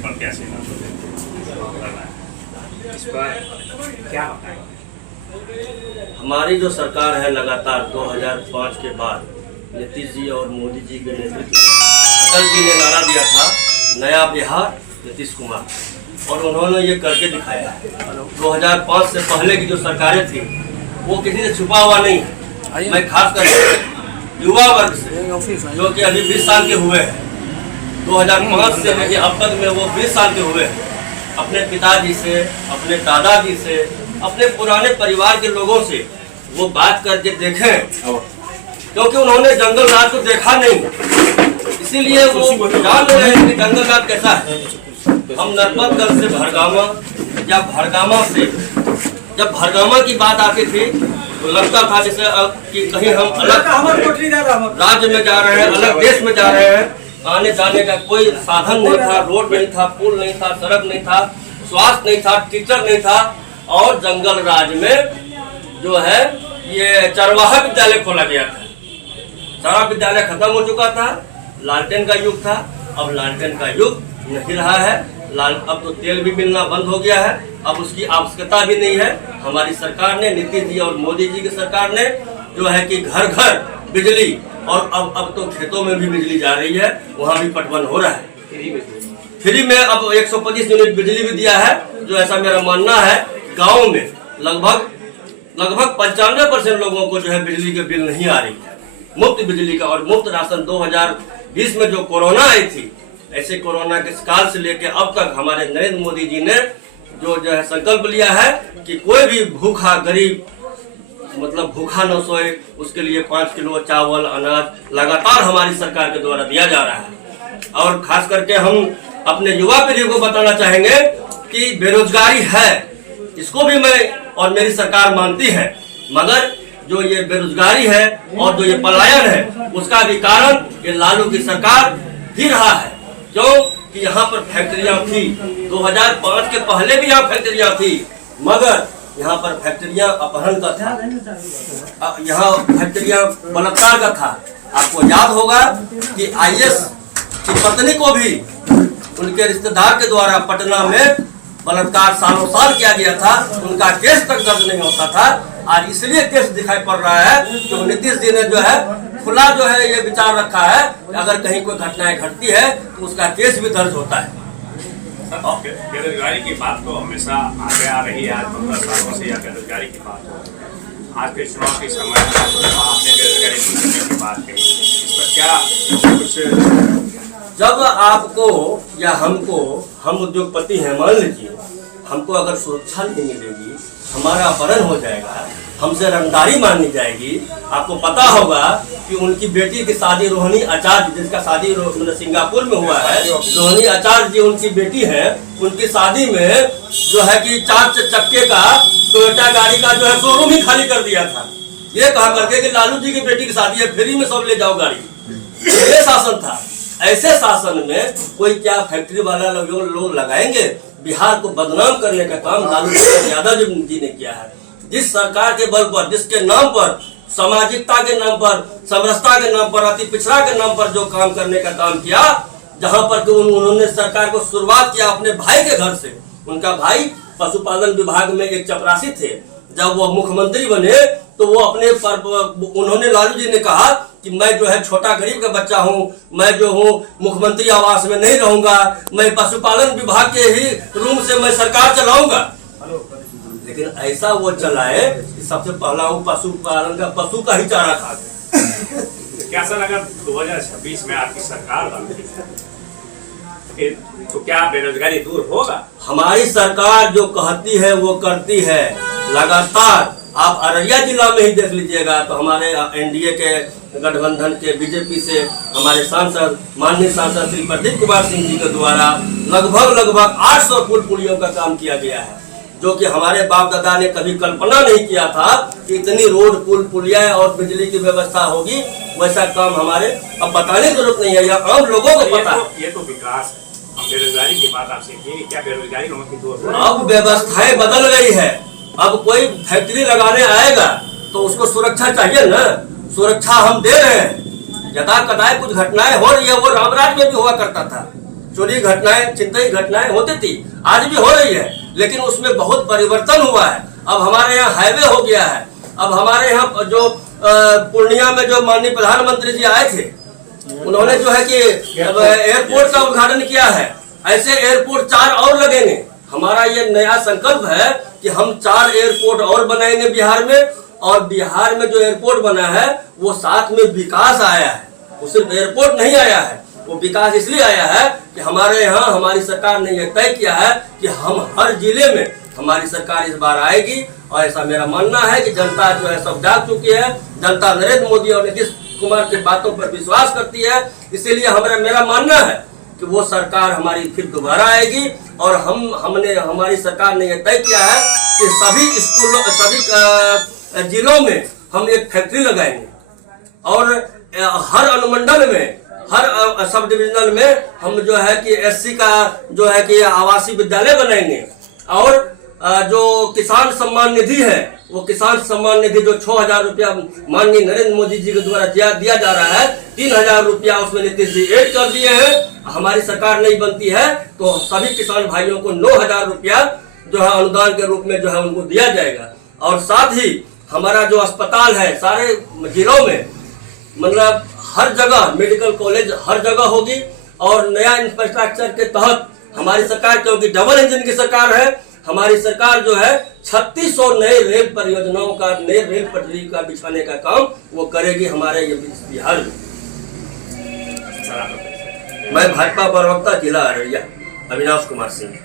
कैसे इस पर क्या बताएंगे? हमारी जो सरकार है लगातार 2005 के बाद नीतीश जी और मोदी जी के नेतृत्व में अटल जी ने नारा दिया था नया बिहार नीतीश कुमार, और उन्होंने ये करके दिखाया है। 2005 से पहले की जो सरकारें थी वो किसी से छुपा हुआ नहीं है। मैं खास कर युवा वर्ग से जो कि अभी 20 साल के हुए हैं, 2005 से लेके अब तक में वो 20 साल के हुए हैं, अपने पिताजी से, अपने दादाजी से, अपने पुराने परिवार के लोगों से वो बात करके देखें, क्योंकि उन्होंने जंगल राज को देखा नहीं, इसीलिए वो जान रहे हैं कि जंगल राज कैसा है। हम नर्मदगढ़ से भरगामा या भरगामा से जब भरगामा की बात आती थी तो लगता था जैसे कि कहीं हम अलग राज्य में जा रहे हैं, अलग देश में जा रहे हैं। आने जाने का कोई साधन नहीं था, रोड नहीं था, पुल नहीं था, सड़क नहीं था, स्वास्थ्य नहीं था, टीचर नहीं था। और जंगल राज में जो है ये चरवाहा विद्यालय खोला गया था। सारा विद्यालय खत्म हो चुका था, लालटेन का युग था। अब लालटेन का युग नहीं रहा है, अब तो तेल भी मिलना बंद हो गया है, अब उसकी आवश्यकता भी नहीं है। हमारी सरकार ने, नीतीश जी और मोदी जी की सरकार ने जो है कि घर घर बिजली, और अब तो खेतों में भी बिजली जा रही है, वहाँ भी पटवन हो रहा है फ्री में। अब 125 यूनिट बिजली भी दिया है, जो ऐसा मेरा मानना है गाँव में लगभग 95% लोगों को जो है बिजली के बिल नहीं आ रही है, मुफ्त बिजली का। और मुफ्त राशन 2020 में जो कोरोना आई थी, ऐसे कोरोना के काल से लेकर अब तक हमारे नरेंद्र मोदी जी ने जो है संकल्प लिया है कि कोई भी भूखा गरीब मतलब भूखा न सोए, उसके लिए 5 किलो चावल अनाज लगातार हमारी सरकार के द्वारा दिया जा रहा है। और खास करके हम अपने युवा पीढ़ी को बताना चाहेंगे कि बेरोजगारी है, इसको भी मैं और मेरी सरकार मानती है, मगर जो ये बेरोजगारी है और जो ये पलायन है उसका भी कारण ये लालू की सरकार ही रहा है। क्यों कि यहाँ पर फैक्ट्रियां थी, 2005 के पहले भी यहाँ फैक्ट्रियां थी, मगर यहाँ पर फैक्ट्रियां अपहरण का था, यहाँ फैक्ट्रियां बलात्कार का था। आपको याद होगा कि IAS की पत्नी को भी उनके रिश्तेदार के द्वारा पटना में बलात्कार सालों साल किया गया था, उनका केस तक दर्ज नहीं होता था। आज इसलिए केस दिखाई पड़ रहा है तो नीतीश जी ने जो है खुला जो है ये विचार रखा है, अगर कहीं कोई घटनाएं घटती है तो उसका केस भी दर्ज होता है। बेरोजगारी की बात तो हमेशा आगे आ रही है, आज 15 सालों से बेरोजगारी की बात हो। आज के चुनाव के समय आपने बेरोजगारी की बात कही, इस पर क्या कुछ? जब आपको या हमको, हम उद्योगपति हैं, मान लीजिए हमको अगर सुरक्षा नहीं मिलेगी, हमारा अपहरण हो जाएगा, हमसे रंगदारी मांगी जाएगी। आपको पता होगा कि उनकी बेटी की शादी रोहिणी आचार्य, जिसका शादी सिंगापुर में हुआ है, रोहिणी आचार्य जी उनकी बेटी है, उनकी शादी में जो है कि 4 चक्के का टोयोटा गाड़ी का जो है शोरूम ही खाली कर दिया था, ये कहा करके कि लालू जी की बेटी की शादी है, फ्री में सब ले जाओ गाड़ी। ये शासन था। ऐसे शासन में कोई क्या फैक्ट्री वाला लोग लगाएंगे? बिहार को बदनाम करने का काम लालू यादव जी ने किया है। जिस सरकार के बल पर, जिसके नाम पर, सामाजिकता के नाम पर, समरसता के नाम पर, अति पिछड़ा के नाम पर जो काम करने का काम किया, जहां पर उन्होंने सरकार को शुरुआत किया अपने भाई के घर से। उनका भाई पशुपालन विभाग में एक चपरासी थे, जब वो मुख्यमंत्री बने तो वो अपने उन्होंने लालू जी ने कहा कि मैं जो है छोटा गरीब का बच्चा हूँ, मैं जो हूँ मुख्यमंत्री आवास में नहीं रहूंगा, मैं पशुपालन विभाग के ही रूम से मैं सरकार चलाऊंगा। लेकिन ऐसा वो चलाए कि सबसे पहला वो पशुपालन का पशु का ही चारा खा गए। क्या सर, अगर 2026 में आपकी सरकार बनती है तो क्या बेरोजगारी दूर होगा? हमारी सरकार जो कहती है वो करती है लगातार। आप अररिया जिला में ही देख लीजिएगा तो हमारे NDA के गठबंधन के बीजेपी से हमारे सांसद, माननीय सांसद श्री प्रदीप कुमार सिंह जी के द्वारा लगभग 800 पुल पुलियों का काम किया गया है, जो कि हमारे बाप दादा ने कभी कल्पना नहीं किया था कि इतनी रोड पुल पुलिया और बिजली की व्यवस्था होगी। वैसा काम हमारे अब बताने की जरूरत नहीं है, या आम लोगों को पता है। ये तो विकास है। हम बेरोजगारी की बात आपसे की, क्या बेरोजगारी लोगों की दूर? अब व्यवस्थाएं बदल गई है। अब कोई फैक्ट्री लगाने आएगा तो उसको सुरक्षा चाहिए ना, सुरक्षा हम दे रहे हैं। यदा कदाई कुछ घटनाएं हो रही है, वो रामराज में भी हुआ करता था। चोरी घटनाएं, चिंताई घटनाएं होती थी, आज भी हो रही है, लेकिन उसमें बहुत परिवर्तन हुआ है। अब हमारे यहाँ हाईवे हो गया है। अब हमारे यहाँ जो पूर्णिया में जो माननीय प्रधानमंत्री जी आए थे, उन्होंने जो है कि एयरपोर्ट का उद्घाटन किया है। ऐसे एयरपोर्ट 4 और लगेंगे। हमारा ये नया संकल्प है कि हम 4 एयरपोर्ट और बनाएंगे बिहार में, और बिहार में जो एयरपोर्ट बना है वो साथ में विकास आया है, वो सिर्फ एयरपोर्ट नहीं आया है, वो विकास इसलिए आया है कि हमारे यहाँ हमारी सरकार ने यह तय किया है कि हम हर जिले में हमारी सरकार इस बार आएगी। और ऐसा मेरा मानना है कि जनता जो है सब जाग चुकी है। जनता नरेंद्र मोदी और नीतीश कुमार की बातों पर विश्वास करती है। इसीलिए मेरा मानना है कि वो सरकार हमारी फिर दोबारा आएगी। और हमारी सरकार ने यह तय किया है कि सभी स्कूलों, सभी जिलों में हम एक फैक्ट्री लगाएंगे, और हर अनुमंडल में, हर सब डिविजनल में हम जो है कि एससी का जो है कि आवासीय विद्यालय बनाएंगे। और जो किसान सम्मान निधि है, वो किसान सम्मान निधि जो 6,000 रुपया माननीय नरेंद्र मोदी जी के द्वारा दिया जा रहा है, 3,000 रुपया उसमें नीतीश जी ऐड कर दिए हैं। हमारी सरकार नहीं बनती है तो सभी किसान भाइयों को 9,000 रुपया जो है अनुदान के रूप में जो है उनको दिया जाएगा। और साथ ही हमारा जो अस्पताल है सारे जिलों में, मतलब हर जगह मेडिकल कॉलेज हर जगह होगी। और नया इंफ्रास्ट्रक्चर के तहत हमारी सरकार, क्योंकि डबल इंजन की सरकार है, हमारी सरकार जो है 3600 नए रेल परियोजनाओं का, नए रेल पटरी का बिछाने का काम वो करेगी हमारे बिहार में। मैं भाजपा प्रवक्ता जिला अररिया अविनाश कुमार सिंह।